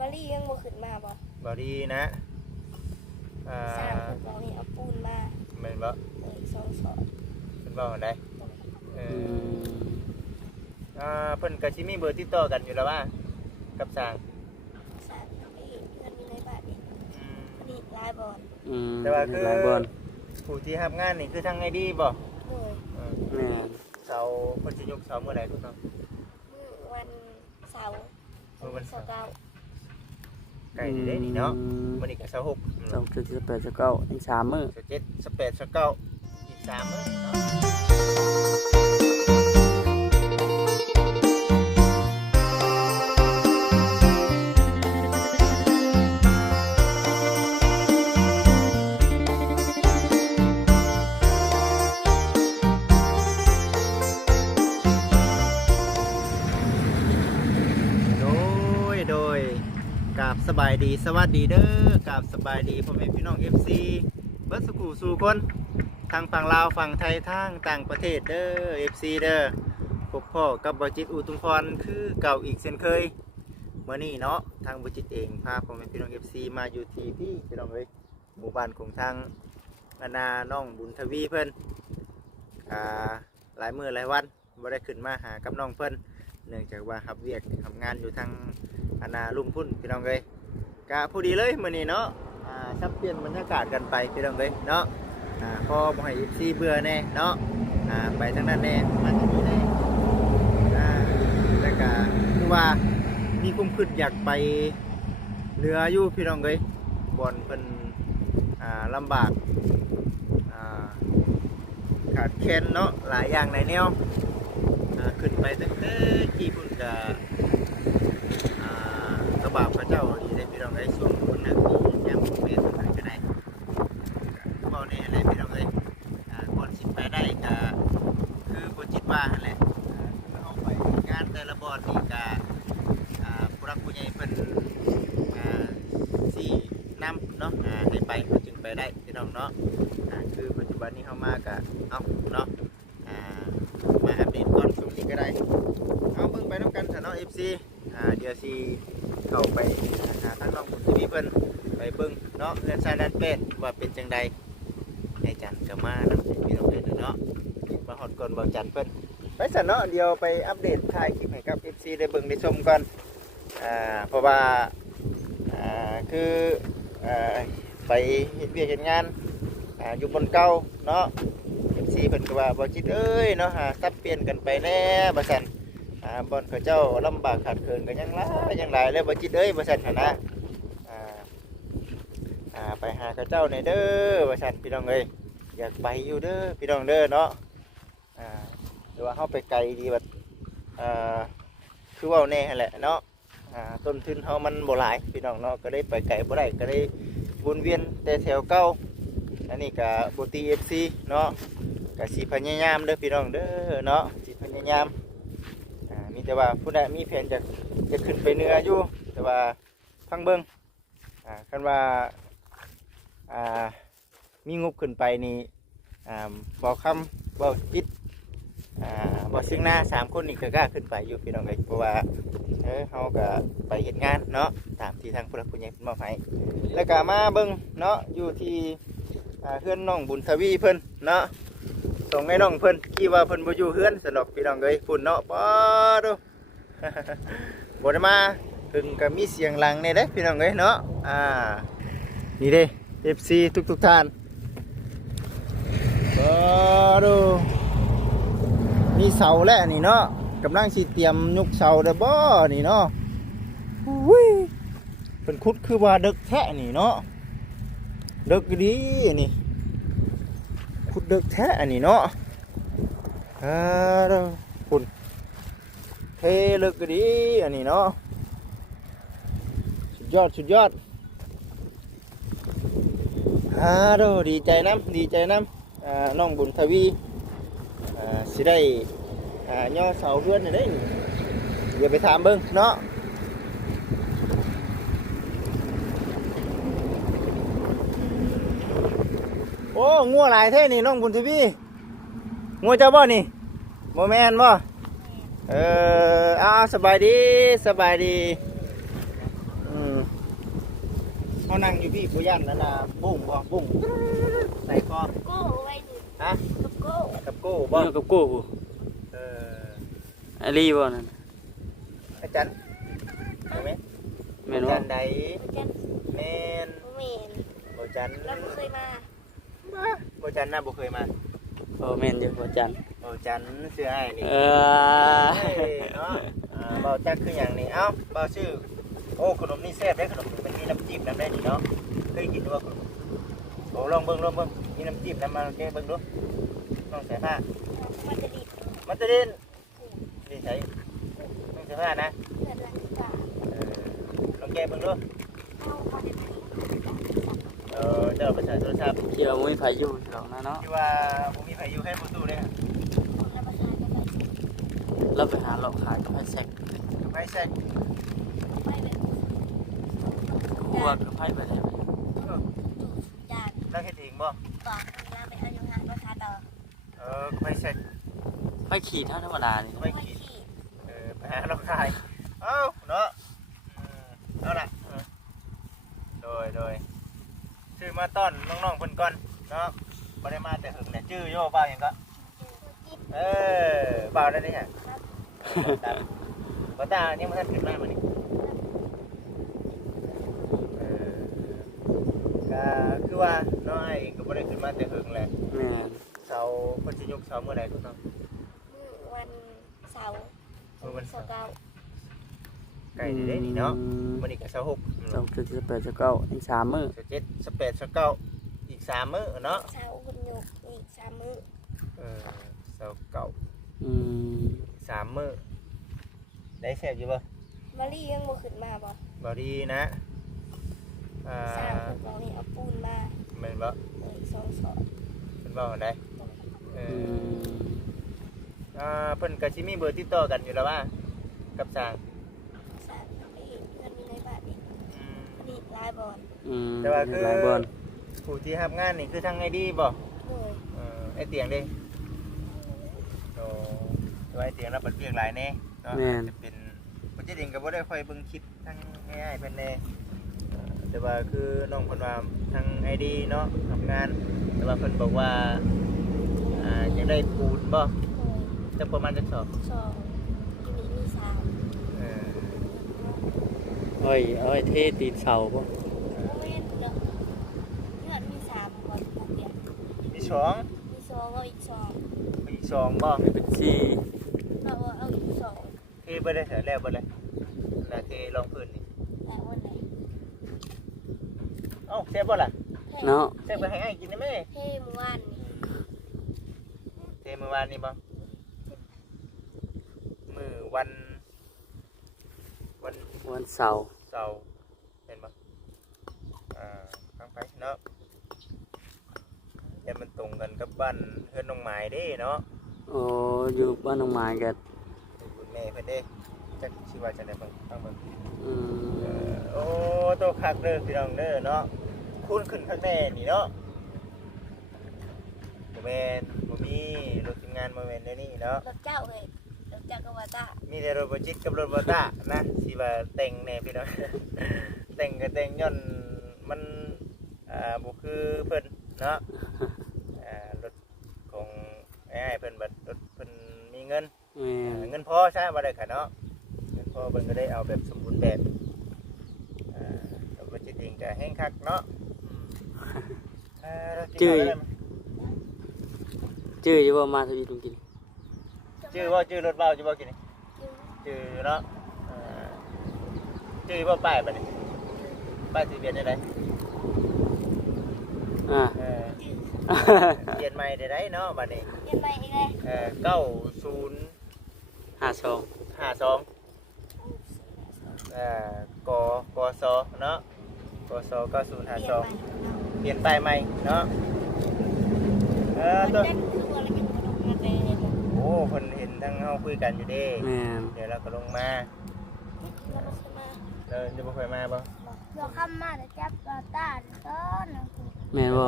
มารียังบ่ขึ้นมาบ่บ่ดีนะสร้างเพิ่นบอกนี่เอาปูนมาแม่นบ่เลย2 สอบเพิ่นบอกได้เพิ่นก็สิมีเบอร์ติดต่อกันอยู่แล้วว่ากับสร้างไปเห็นเพื่อนอยู่ในบ้านนี่อันนี้หลายบอนแต่ว่าคือผู้ที่รับงานนี่คือทางไงดีบ่โดยแม่เสาเพิ่นสิยกเสามื้อใดทุกท่านมื้อวันเสาร์วันเสาร์9ใกล้ได้นี่เนาะมื้อนี้ก็เสาร์6 27 18 19อีก3มื้อ7 18 19อีก3มื้อเนาะกราบสบายดีสวัสดีเด้อกราบสบายดีพ่อแม่พี่น้อง FC เบิดสุขุสู่คนทางฝั่งลาวฝั่งไทยทางต่างประเทศเด้อ FC เด้อพบพ่อกับบ่จิตอุทุมพรคือเก่าอีกเช่นเคยเมื่อนี้เนาะทางบ่จิตเองพาพ่อแม่พี่น้อง FC มาอยู่ที่พี่น้องเอ้ยหมู่บ้านของทางนาน้องบุญทวีเพิ่นหลายมื้อหลายวันบ่ได้ขึ้นมาหากับน้องเพิ่นเนื่องจากว่ารับเวียกทำงานอยู่ทางลุมพุ่นพี่น้องเลยกะพอดีเลยมื้อนี้เนาะชับเปลี่ยนบรรยากาศกันไปพี่น้องเลยเนาะพอบ่ให้ซีเบื่อแน่เนาะไปทางนั้นแน่มาทางนี้แน่แล้วก็คือว่ามีความคิดอยากไปเหนืออยู่พี่น้องเลยบ่อนเพิ่นลำบากขาดแคลนเนาะหลายอย่างหลายแนวขึ้นไปตั้งแต่กี่พุ่นกะกระบะพระเจ้าดีได้พี่น้องไอ้ช่วงคนนั้นมีแยมเมตรอะไรก็ได้ก็บอกนี่อะไรพี่น้องเลยก่อนสิไปได้ก็คือโปรจิตว่าอะไรเอาไปงานแต่ละบอร์ดนี่ก็ผู้รักผู้ใหญ่เป็นสี่น้ำเนาะให้ไปจึงไปได้พี่น้องเนาะคือปัจจุบันนี้เขามากะเอาเนาะมาอัปเดตก่อนช่วงนี้ก็ได้เอาเบิ่งไปน้ำกันเถอะเนาะ FC เดี๋ยวสิเข้าไปหาทางน้องบุญทวีเพิ่นไปเบิ่งเนาะเรือนชายด้านเป็ดว่าเป็นจังใดในจันทร์ก็มานำพี่น้องเพิ่นเนาะมาฮอดก่อนบ่จันทร์เพิ่นไปซะเนาะเดี๋ยวไปอัปเดตถ่ายคลิปให้กับ FC ได้เบิ่งได้ชมก่อนเพราะว่าคือไปเฮ็ดเวียกเฮ็ดงานอยู่บนเก่าเนาะ FC เพิ่นก็ว่าบ่จิตเอ้ยเนาะสับเปลี่ยนกันไปแน่บ่ซั่นบ่อนเขาเจ้าลำบากขาดเคินกันยังหลายแล้วบ่จิตเอ้ยบ่ซั่นหั่นนะไปหาเขาเจ้าในเด้อบ่ซั่นพี่น้องเอ้ยอยากไปอยู่เด้อพี่น้องเด้อเนาะหรือว่าเฮาไปไกลดีแบบคือเว้าแน่หั่นแหละเนาะต้นทุนเฮามันบ่หลายพี่น้องเนาะก็ได้ไปไกลบ่ได้ก็ได้วนเวียนแต่แถวเก่าอันนี้ก็บ่ตี FC เนาะก็สิพยายามเด้อพี่น้องเด้อเนาะสิพยายามมีแต่ว่าผู้ใดมีแผนจะขึ้นไปเหนืออยู่แต่ว่าฟังเบิ่งคันว่ามีงบขึ้นไปนี่บอกคำบอกจิตบอกเสียงหน้า3คนนี่ก็กล้าขึ้นไปอยู่พี่น้องเอ้ยเพราะว่าเฮาก็ไปเฮ็ดงานเนาะตามที่ทางผู้หลักผู้ใหญ่เพิ่นมอบให้แล้วก็มาเบิ่งเนาะอยู่ที่เฮือนน้องบุญทวีเพิ่นเนาะส่งให้น้องเพิ่นคิดว่าเพิ่นบ่อยู่เฮือนสนอกพี่น้องเอ้ยพุ่นเนาะป๊อดู บ่ได้มาถึงก็มีเสียงหลังนี่เด้พี่น้องเอ้ยเนาะนี่เด้ FC ทุกท่านป๊อดูมีเสาแล้วนี่เนาะกำลังสิเตรียมยกเสาเด้อบ่นี่เนาะอุ้ยเพิ่นขุดคือว่าดึกแท้นี่เนาะดึกดีนี่ขุดดึกแท้อันนี้เนาะคุณเทลึกดีอันนี้เนาะสุดยอดดีใจน้ำน้องบุญทวีสิได้ย่อเสาเพื่อนนี่ได้เดี๋ยวไปถามเบิ่งเนาะโอ้งัวหลายแท้นี่น้องบุญทวีงัวเจ้าบ่นี่โมแมนบ่สบายดี เขานั่งอยู่พี่ปุยันนั่นน่ะบุ้งบ่บุ้งใส่คอ โก้ไว้หนึ่ง ฮะ กับโก้ กับโก้บ่ นี่กับโก้ผู้ เออ ไอ้ลี่บ่นั่น อาจารย์เห็นไหม แม่น อา บ่ จารย์ใด อาจารย์ แม่น เมน อาจารย์ เราไม่เคยมา อาจารย์น่าบ่เคยมา โอ้แม่นอยู่บ่จัน อาจารย์ชื่อไอ้นี่ เออ เฮ้ยเนาะเบาจักคืออย่างนี้เอ้าเบาชื่อโอ้ขนมนี่แซ่บได้ขนมมันมีน้ำจิ้มน้ำได้นี่เนาะเคยกินดูว่าขนมโอ้ลองเบิ่งมีน้ำจิ้มน้ำมาแกเบิ่งดูน้องใส่ผ้า มันจะดีด มันจะเด่นนี่ใส่น้องใส่ผ้านะ เพื่อนรักษา ลองแกเบิ่งดู เอาเขาไปไหน เจ้าประชาโทรศัพท์ เกี่ยวมุ้ยไผอยู่ดอกนะเนาะ ที่ว่าผมมีไผอยู่ให้ประตูเลย ของรับประทานก็ไป เราไปหาหลอกขายกับไผแซก ไผแซก ไปแบบ ครัวกับไผไปได้ จาน เราเฮ็ดเองบ่ ต่อทำงานไปเอาอยู่งานประทานต่อ ไผแซก ไผขี่เท่าธรรมดานี่ ไผขี่ไปหาเราขายเอ้าเนาะเอาล่ะโดยชื่อมาต้อนน้องๆเพิ่นก่อนเนาะบ่ได้มาแต่หึงเนี่ยชื่อโย่บ่าวหยังก็บ่าวได้นี่ฮะบ่ตายังบ่ทันขึ้นมามื้อนี้ก็คือว่าน้องไอ้เองก็บ่ได้ขึ้นมาแต่หึงแหละ แม่น เสาเพิ่นสิยกเสามื้อใดทุกท่าน วันเสาร์ วันเสาร์ เก้า ใกล้ได้นี่เนาะมื้อนี้ก็เสาร์6 28 29อีก3มื้อ เสาร์7เสาร์8เสาร์9อีก3มื้อเนาะ เสาร์คุณยกอีก3 มื้อ เสาร์เก่า อืม 3 มื้อได้แซ่บอยู่บ่ มารียังบ่ขึ้นมาบ่ บ่ดีนะสร้างพวกเรานี่เอาปูนมา แม่นบ่ เลย2 สอบ เพิ่นเว้าอันใด อืม เพิ่นก็สิมีเบอร์ติดต่อกันอยู่แล้วว่ากับสร้าง สร้างไปเห็นเพื่อนมีในบ้านนี่มันเห็นลายบอล อืม แต่ว่าคือ หลายบอน ผู้ที่รับงานนี่คือทางไอ้ดีบ่ เลย ไอ้เตียงเด้โอ้ตัวไอ้เตียงรับเรียกหลายแน่เนาะจะเป็นบ่จะเองก็บ่ได้ค่อยเบิ่งคลิปทางง่ายๆเพิ่นแน่แต่ว่าคือน้องเพิ่นว่าทางไอ้ดีเนาะทำงานแต่ว่าเพิ่นบอกว่าอยากได้ปูนบ่ เลย จะประมาณจักสอบ 2ที่นี่มี3 เอ้ยเทตีนเสาบ่ โมเมนต์เนาะเพื่อนมี3คนปลูกเนี่ย มีสอง มี2เอาอีก2 อีกสองบ่ เป็นสี่ เราเอาอีก2เทบ่ได้เสร็จแล้วบ่เลยแล้วเทลองพื้นนี่ แต่วันไหน เอ้าเซฟบ่ล่ะ เนาะ เซฟไปให้ไอ้กินได้ไหม เท่เมื่อวานนี่ เทมื้อวานนี่บ่มื้อวัน วันเสาร์ เสาร์เห็นปะฟังไปเนาะแต่มันตรงกันกับบ้านเพื่อนน้องไม้เด้เนาะ โอ้อยู่บ้านน้องไม้กัน คุณแม่เพื่อนเด้จักชื่อว่าจังได๋ฟังเบิ่ง อืม โอ้โตคักเด้อพี่น้องเด้อเนาะคุณขึ้นข้างแน่นี่เนาะบ่แม่นบ่มีรถทีมงานบ่แม่นเด้นี่เนาะ รถเจ้าเลยรถจักรวาตา มีแต่รถบ่จิตกับรถบ่ต้านะสิว่าแต่งแน่พี่น้อง แต่งก็แต่งย้อนมันบ่คือเพิ่นเนาะรถของไอ้เพิ่นบัดรถเพิ่นมีเงิน แม่น เงินพอใช่บ่ได้ค่ะเนาะเงินพอเพิ่นก็ได้เอาแบบสมบูรณ์แบบแล้วก็จิตเองก็แห้งคักเนาะชื่ออยู่ว่ามาทวีตรงกิน ชื่อว่าชื่อรถเบาชื่อว่ากินนี่ชื่อเนาะชื่อว่าป้ายบัดนี้ป้ายทะเบียนได้ อ่า เปลี่ยนใหม่ได้เนาะบัดนี้ ยังไงอีกเลย 9052 กสเนาะกส9052 เปลี่ยนไปเปลี่ยนป้ายใหม่เนาะตัว เล่นคือว่าเรายังมาลงมาแต่เลย โอ้เพิ่นเห็นทั้งเฮาคุยกันอยู่เด้ แม่น เดี๋ยวเราก็ลงมา เราไม่ใช่มา จะบ่ค่อยมาบ่ เราข้ามมาแต่จับเราต้านต้น แม่นบ่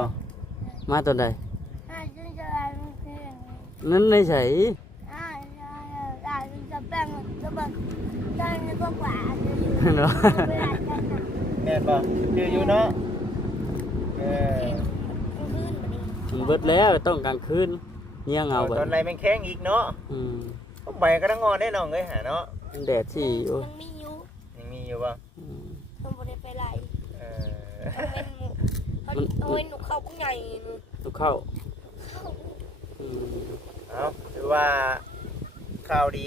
มาตอนใด จนจะอะไรมันคือ นั้นในไส ได้จะแป้งจะแบบได้ในพวกหวาน เนาะ เวลาได้นะ แ ม่นบ่ชื่ออยู่เนาะเออ เที่ยงกลางคืนบัดนี้ เบิดแล้วต้องกลางคืนเงี้ยงเอา ตอนไรแม่งแข้งอีกเนาะ อืม ใบก็ต้องงอนได้น้องเอ้ยหาเนาะ มันแดดสิโอ้ ยังมีอยู่ ยังมีอยู่บ่ อืม มันบ่ได้ไปไล่ เออ มันเป็นหมูเขาเอาไว้หนูเข้าผู้ใหญ่หนู ลูกเข้า เข้า อืม เอาถือว่าข่าวดี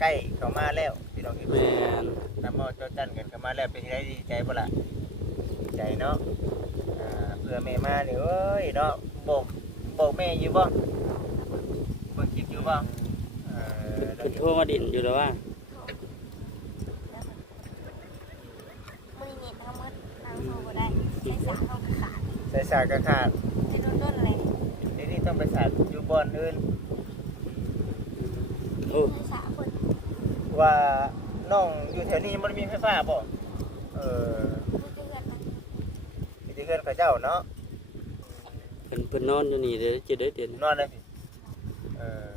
ใกล้เข้ามาแล้วพี่น้องเอฟ แม่ ซี น น้ำมอดเจ้าจันกันเข้ามาแล้วเป็นที่ได้ดีใจบ่ล่ะดีใจเนาะเพื่อแม่มาเนี่ยเอ้ยเนาะบอกแม่อยู่บ่เบิ่งคลิปอยู่บ่เพิ่นโทรมาดินอยู่แล้วว่า มือเน็ตทำมันทางเขาบ่ได้ใช้สากเขาขาด ใส่สากกระขาด จะโดนๆอะไร เดี๋ยวนี้ต้องไปสาดอยู่บ่อนอื่น โอ้ ใช้สากคน ว่าน้องอยู่แถวนี้มันมีไฟฟ้าบ่เออ ผู้เตือนมัน มีแต่เพื่อนเขาเจ้าเนาะ เพิ่นนอนอยู่นี่เด้อจะได้เดือน นอนเลยพี่เออ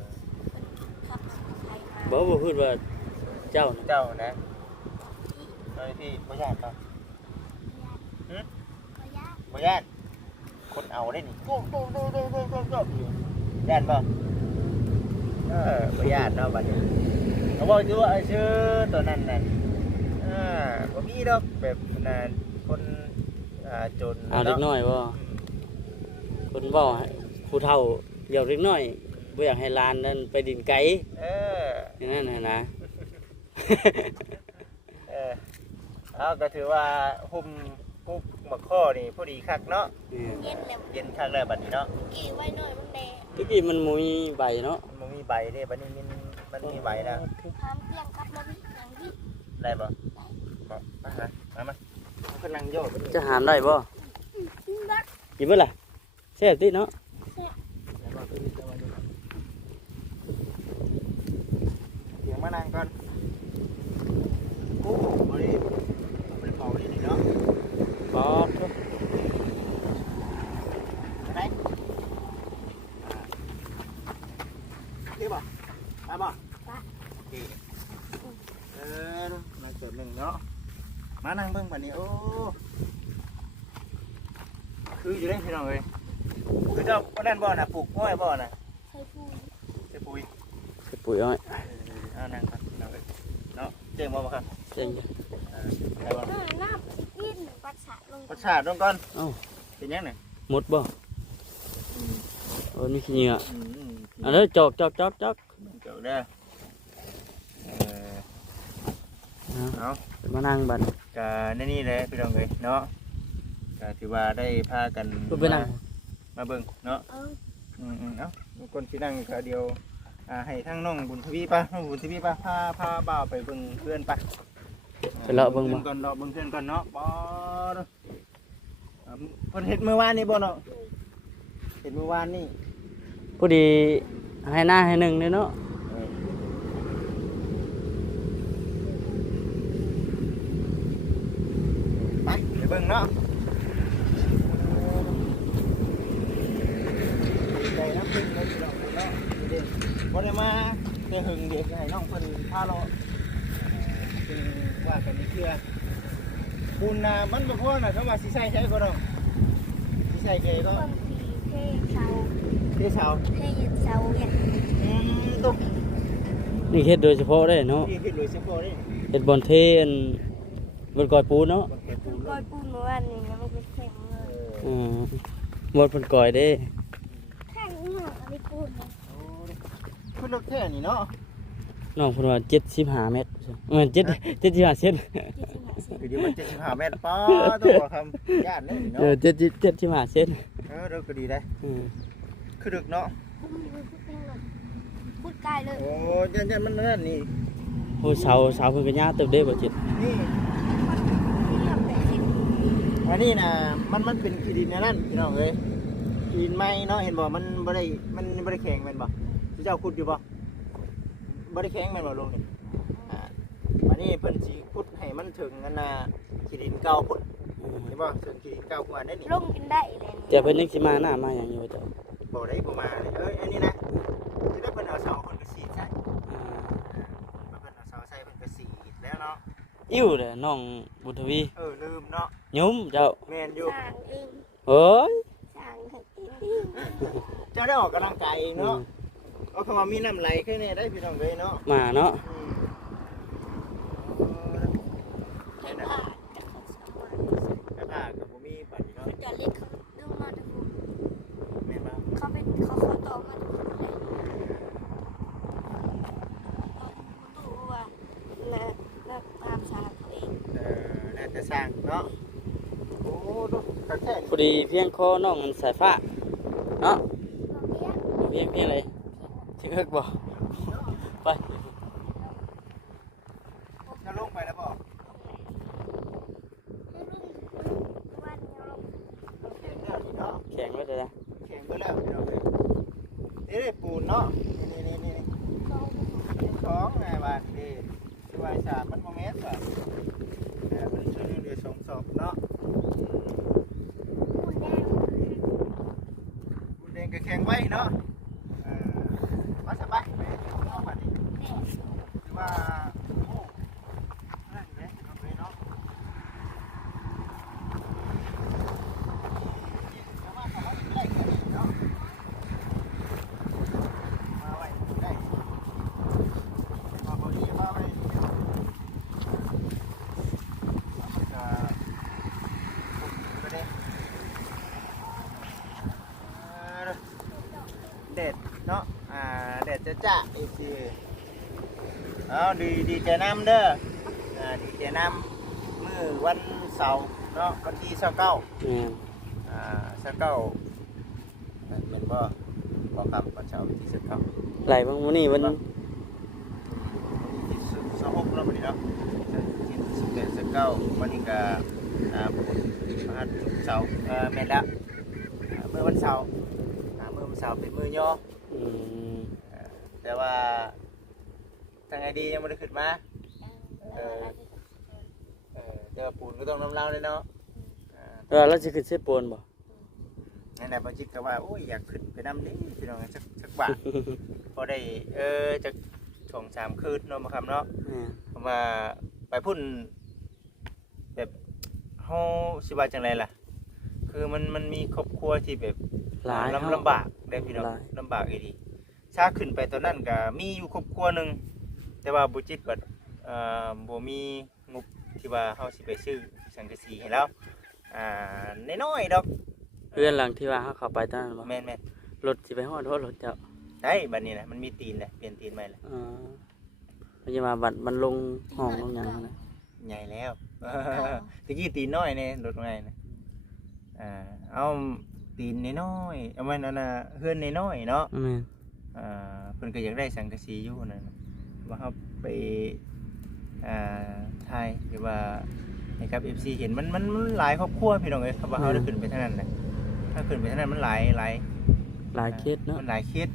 ขับไทยมา บ่พูดว่าเจ้านะ เจ้านะนอนที่บ่ญาติป่ะ ขอยาก บ่ญาติคนเอาได้นี่โจ๊กอยู่ญาติป่ะบ่ญาติเนาะบัดนี้เขาบอกอยู่ว่าชื่อตัวนั้นน่ะบ่มีดอกแบบนั้นคนจน เอาเล็กน้อยบ่คนเว้าให้ผู้เฒ่าเดี๋ยวเล็กน้อยบ่อยากให้หลานนั่นไปดินไกล เออ อย่างนั้นน่ะนะ เอาก็ถือว่าหุ้มกุ๊กหมักข้อนี่พอดีคักเนาะ เย็นแล้ว เย็นคักแล้วบัดนี้เนาะ กี่ไว้หน่อยมันแดด เมื่อกี้มันบ่มีใบเนาะ มันมีใบเด้บัดนี้มันมีใบแล้ว พามเตียงกลับมาวิหลังวิ ได้บ่บ่มาหามาเอาขึ้นนั่งโยก จะหามได้บ่ บัก กินเบ่ล่ะแซ่บติเนาะ เดี๋ยวมานั่งก่อนโอ้บ่ได้เผานี่เนาะ บ่ ไปเดี๋ยวบ่มาบ่โอเคมาเกิดหนึ่งเนาะมานั่งเบิ่งบัดนี้โอ้คืออยู่ได้พี่น้องเอ้ยคือเจ้าบ่นั่นบ่น่ะปลูกอ้อยบ่น่ะ ใส่ผู้ ใส่ปุ๋ย ใส่ปุ๋ยอ้อย นั่งครับพี่น้องเอ้ยเนาะเจ๋งบ่บ่ครับ เจ๋งจ้ะ ได้บ่ น้ำกินปัสสาวะลง ประชาติลงก่อน เอ้า เป็นยังไง หมดบ่โอ้มีขี้เหงื่ออันนี้จอก เจ้าเด้อเอา มานั่งบัด กะนี่เลยพี่น้องเลยเนาะกะถือว่าได้พากัน ไปนั่ง มาเบิ่งเนาะ เออ เอ้าทุกคนสินั่งกะเดียวให้ทั้งน้องบุญทวีป่ะน้องบุญทวีป่ะพาบ่าวไปเบิ่งเพื่อนป่ะ ไปเลาะเบิ่งบ่ ก่อนเลาะเบิ่งเพื่อนก่อนเนาะบ่เด้อเพิ่นเฮ็ดมื้อวานนี่บ่เนาะเฮ็ดมื้อวานนี่ พอดีให้หน้าให้หนึ่งเลยเนาะ ไปเบิ่งเนาะใจน้ำพึ่งเลยพี่น้องเนาะเด็กบ่ได้มาเดี๋ยวหึงเด็กให้น้องเพิ่นพาเราคือว่ากันนี่คือคุณน่ะมันบ่พอน่ะเขาว่าสิใส่ใช้บ่น้องสิใส่เกยก็ บางทีเทเสา เทเสา เทเสาเนี่ย ตุ๊ก นี่เฮ็ดโดยเฉพาะได้เนาะ ที่เฮ็ดเลยสิบ่ได้ เฮ็ดบอนเทนบอนกอยปูเนาะ บ่เฮ็ดปู ก้อยปูนเมื่อวานนี้นะมันเป็นแข็งเลย บอนเพิ่นกอยเด้ แข็งหนักอะไรปูนนะ คุณลูกแท้นี่เนาะ น้องเพิ่นว่า75เมตร75เซน คือดีมัน75เมตรป้าตัวคำย่านนี่เนาะ 75เซน เด้อก็ดีได้คือดึกเนาะ พูดแข็งเลยพูดใกล้เลย โอ้ยันมันนั่นนี่ โอ้เสาเพิ่นก็ยาวเติบเด้บ่จิต นี่ ที่ทำแบบนี้ อันนี้นะมันเป็นขี้ดินนั่นพี่น้องเอ้ยขี้ดินไม้เนาะเห็นบ่มันบ่ได้แข็งแม่นบ่ที่เจ้าขุดอยู่บ่บ่ได้แข็งแม่นบ่ลงนี่อันนี้เพิ่นสิขุดให้มันถึงอันน่ะขี้ดินเก่าพุ่นเห็นบ่ถึงขี้ดินเก่าพุ่นได้นี่ ลงกินได้เลย แต่เพิ่นยังสิมาหน้ามาหยังอยู่เจ้า บ่ได้บ่มาเลยอันนี้นะที่ได้เพิ่นเอาเสาเพิ่นก็สีใส่เพิ่นเอาเสาใส่เพิ่นก็สีแล้วเนาะ อิ่วเลยน้องบุญทวี ลืมเนาะ ยุ้มเจ้า แม่นอยู่ สร้างอึ้ง เฮ้ย สร้างให้กินอึ้ง เจ้าได้ออกกำลังกายเองเนาะเอาคำว่ามีน้ำไหลขึ้นเนี่ยได้พี่น้องเลยเนาะ มาเนาะ ให้ผ่าแต่เขาสามารถ กระพากับผมมีปัดเนาะ เขาจะเรียกเขาเรื่องมาทุกคน แม่นบ้า เขาเป็นเขาขอต่อมาทุกคนเลยเขาดูว่านะตามสารเขาเอง น่าจะสร้างเนาะโอ้ดูกระแทก พอดีเพียงคอน้องมันสายฟ้าเนาะ เราเรียก เพียงอะไรเชือกบ่ไป จะลงไปแล้วบอก วันนี้เรา เข็งแล้วนี่เนาะ แข็งไว้เลยนะ เข็งไปแล้วพี่น้องเลยนี่ได้ปูนเนาะนี่ ของไงบ้านนี่สบายสามมันโมเมนต์แบบมันช่วยเดือดสองศพเนาะ คุณแดง คุณเองก็แข็งไว้เนาะมาสบายไหมเนาะบัดนี้ แดง คือว่าโอ้นั่นไหมเอาไปเนาะมาไว้ได้มาพอดีมาไว้เด็ดเนาะเด็ดจ้าอีกทีเอาดีใจน้ำเด้อดีใจน้ำมื้อวันเสาร์เนาะวันที่29แม่น 29เป็นบ่ครับวันเสาร์วันที่29 ไหลบางมื้อนี้มัน ที่26แล้วมื้อนี้เนาะที่18 19วันนี้ก็พฤหัสเสาร์แม่นละมื้อวันเสาร์มื้อวันเสาร์เป็นมื้อย่อ อืม แต่ว่าทางไอดียังไม่ได้ขึ้นมาเดี๋ยวปูนก็ต้องน้ำเล่าเลยเนาะ เราจะขึ้นเส้นปูนบ่ นั่นแหละบางจิตก็ว่าโอ้ยอยากขึ้นไปน้ำนี่พี่น้องสักบาท พอได้จะช่วง3 คืนเนาะมาคำเนาะ เพราะว่าไปพุ่นแบบเฮาสิว่าจังไรล่ะ คือมันมีครอบครัวที่แบบ หลาย ลำบากได้พี่น้อง หลาย ลำบากอีดีถ้าขึ้นไปตอนนั้นก็มีอยู่ครอบครัวหนึงแต่ว่าบุจิตแบบบ่มีงบที่ว่าเฮาสิไปซื้อสังกะสีให้แล้วน้อยๆดอก เพื่อนหลังที่ว่าเขาเข้าไปตอนนั้นบ่ แม่น รถสิไปฮอดรถเจ้า ๆได้บัดนี้นะมันมีตีนเลยเปลี่ยนตีนใหม่เลย มันจะมาบัดมันลงห้องลงหยังนะ ใหญ่แล้ว ตะกี้ตีนน้อยเนี่ยรถไงนะเอาตีนน้อยๆเอามันนั่นน่ะเฮือนน้อยๆเนาะ แม่น เพิ่นก็อยากได้สังกะสีอยู่นั่นน่ะว่าเฮาไปถ่ายหรือว่าให้กับ FC เห็นมันหลายครอบครัวพี่น้องเอ้ยครับว่าเฮาได้ขึ้นไปทางนั้นน่ะถ้าขึ้นไปทางนั้นมันหลาย หลายเคสเนาะ มันหลายเคส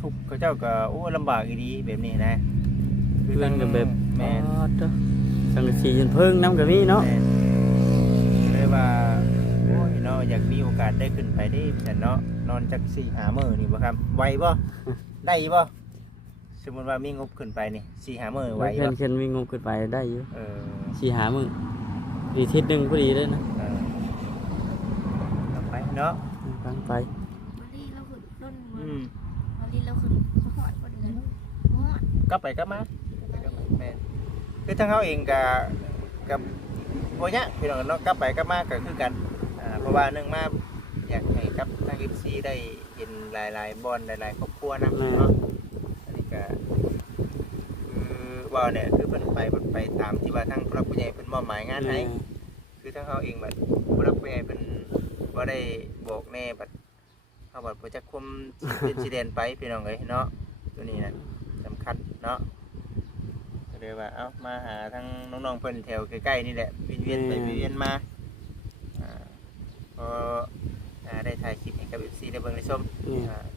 ทุกข์เขาเจ้าก็โอ้ลำบากอีดีแบบนี้นะ เพื่อนก็แบบ แม่น อ๋อเด้อสังกะสีจนเพิ่งน้ำก็มีเนาะ แม่นเลยว่าโอ้ยเนาะอยากมีโอกาสได้ขึ้นไปได้แต่เนาะนอนจัก4-5 มื้อนี่บ่ครับไหวบ่ได้บ่สมมุติว่ามีงบขึ้นไปนี่4-5 มื้อไหว เพื่อ บ่ นเคนวิ่งงมขึ้นไปได้อยู่ เออ 4-5 มื้อดีทิศหนึงพอดีเลยนะ เอาไปเนาะ ฟังไป วันนี้เราขึ้นต้นมื อื อ ม วันนี้เราขึ้นหอดคนเงินหอด กลับไปกลับมาแม่นคือทางเฮาเองกับบ่ยากพี่น้องเนาะกลับไปกลับมาก็คือกันเพราะว่านึงมาอยากให้กับทาง FC ได้เห็นหลายๆบอนหลายๆครอบครัวนะเนาะอันนี้ก็คือว่าเนี่ยคือเพิ่นไปตามที่ว่าทางผู้รับผู้ใหญ่เพิ่นมอบหมายงานให้คือทางเฮาเองบัดผู้รับผู้ใหญ่เพิ่นบ่ได้บอกแน่บัดเฮาบัดบ่จักคุมเป็นสิเดนไปพี่น้องเอ้ยเนาะตัวนี้นะสำคัญเนาะก็เลยว่าเอ้ามาหาทางน้องๆเพิ่นแถวใกล้ๆนี่แหละเวียนไปเวียนมาพอได้ถ่ายคลิปให้กับ FC ได้เบิ่งได้ชม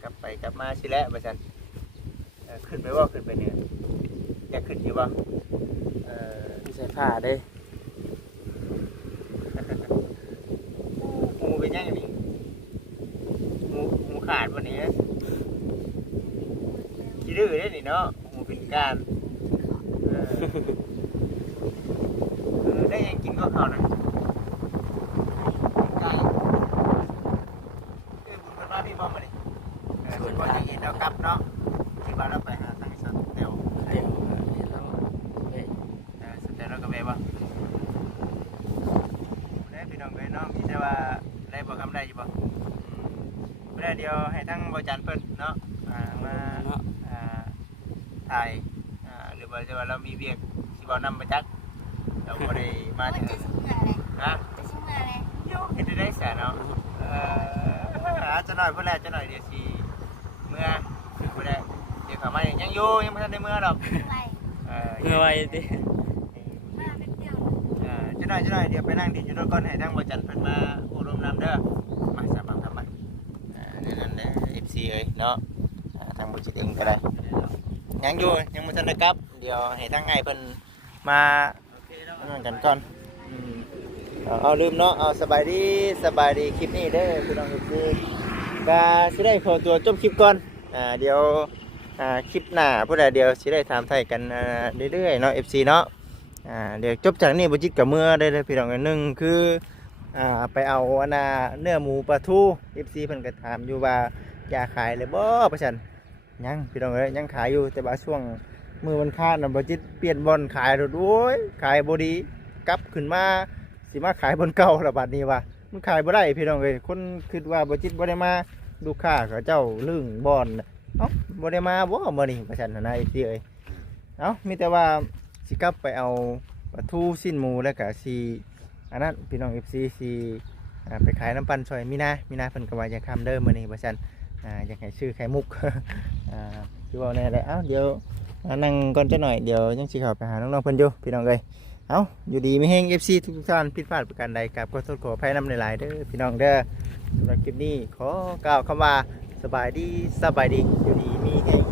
กลับไปกลับมาสิแหละว่าซั่นขึ้นไปบ่ขึ้นไปเนี่ยอยากขึ้นอยู่บ่ ไม่ใช่ผ้าเด้ หมูเป็นยังไงนี่หมูขาดวันนี้ขี้ดื้อได้นี่เนาะหมูเป็นการ กินก็ข้าวนะไก่คือบุญเพิ่นมาพี่บ่มาดิส่วนบ่จะเห็นแล้วกลับเนาะที่ว่าเราไปหาทางสัตว์แถว เดี๋ยวเห็นแล้วเฮ้ย สนใจเราก็ไปบ่ได้พี่น้องเอ้ยเนาะมีแต่ว่าได้บ่คำได้อยู่บ่บ่ได้เดียวให้ทั้งบ่จันเพิ่นเนาะมา เนาะ ถ่ายหรือว่าจะว่าเรามีเวียกสิบ่นำมาจักเราบ่ได้มา ว่า ถึง จะชิมอะไร นะ จะชิมอะไร โยเฮ็ดได้แสนเนาะจะหน่อยพุ่นแหละจะหน่อยเดี๋ยวสิเมื่อพุ่นแหละเดี๋ยวเข้ามายังอยู่ยังบ่ทันได้เมื่อดอก อะไร เมื่อไว้ดิ มาเป็นเดียว จะหน่อยเดี๋ยวไปนั่งดินอยู่รถก่อนให้ทางบ่จันเพิ่นมาอบรมนำเด้อมาสมัครทำมานั่นแหละ FC เอ้ยเนาะทางบ่จิตเองก็ได้ยังอยู่ยังบ่ทันได้กลับเดี๋ยวให้ทางอ้ายเพิ่นมานั่นกันก่อนเอาลืมเนาะเอาสบายดีคลิปนี้เด้อพี่น้องคือก็สิได้ขอตัวจบคลิปก่อนเดี๋ยวคลิปหน้าผู้ใดเดี๋ยวสิได้ถามไทยกันเรื่อยๆเนาะ FC เนาะเดี๋ยวจบจากนี้บ่จิตกับเมื่อได้เลยพี่น้องอันหนึงคือไปเอาอันเนื้อหมูปลาทู FC เพิ่นก็ถามอยู่ว่าอยากขายเลยบ่ประชันยังพี่น้องเอ้ยยังขายอยู่แต่ว่าช่วงมือวันค้านน่ะบ่จิตเปลี่ยนบ่อนขายโดดโอ้ยขายบ่ดีกลับขึ้นมาสิมาขายบนเก่าละบัดนี้ว่ามันขายบ่ได้พี่น้องเอ้ยคนคิดว่าบ่จิตบ่ได้มาลูกค้าเขาเจ้าลึงบ่อนเอ้าบ่ได้มาบ่มื้อนี้ประชันนะ FC เอ้ยเอ้ามีแต่ว่าสิกลับไปเอาปลาทูสิ้นหมูแล้วก็สิอันนั้นพี่น้อง FC สิไปขายน้ำปั่นซอยมีนาเพิ่นก็ว่าอยากทำเด้อมื้อนี้ประชันอยากให้ชื่อไข่มุก คือว่าแน่เลยเอ้าเดี๋ยวนั่งก่อนจะหน่อยเดี๋ยวยังสิเข้าไปหาน้องๆเพิ่นอยู่พี่น้องเอ้ยเอ้าอยู่ดีมีแฮง FC ทุกท่านผิดพลาดประการใดกับขอโทษขออภัยนำหลายๆเด้อพี่น้องเด้อสำหรับคลิปนี้ขอกล่าวคำว่าสบายดีอยู่ดีมีแฮง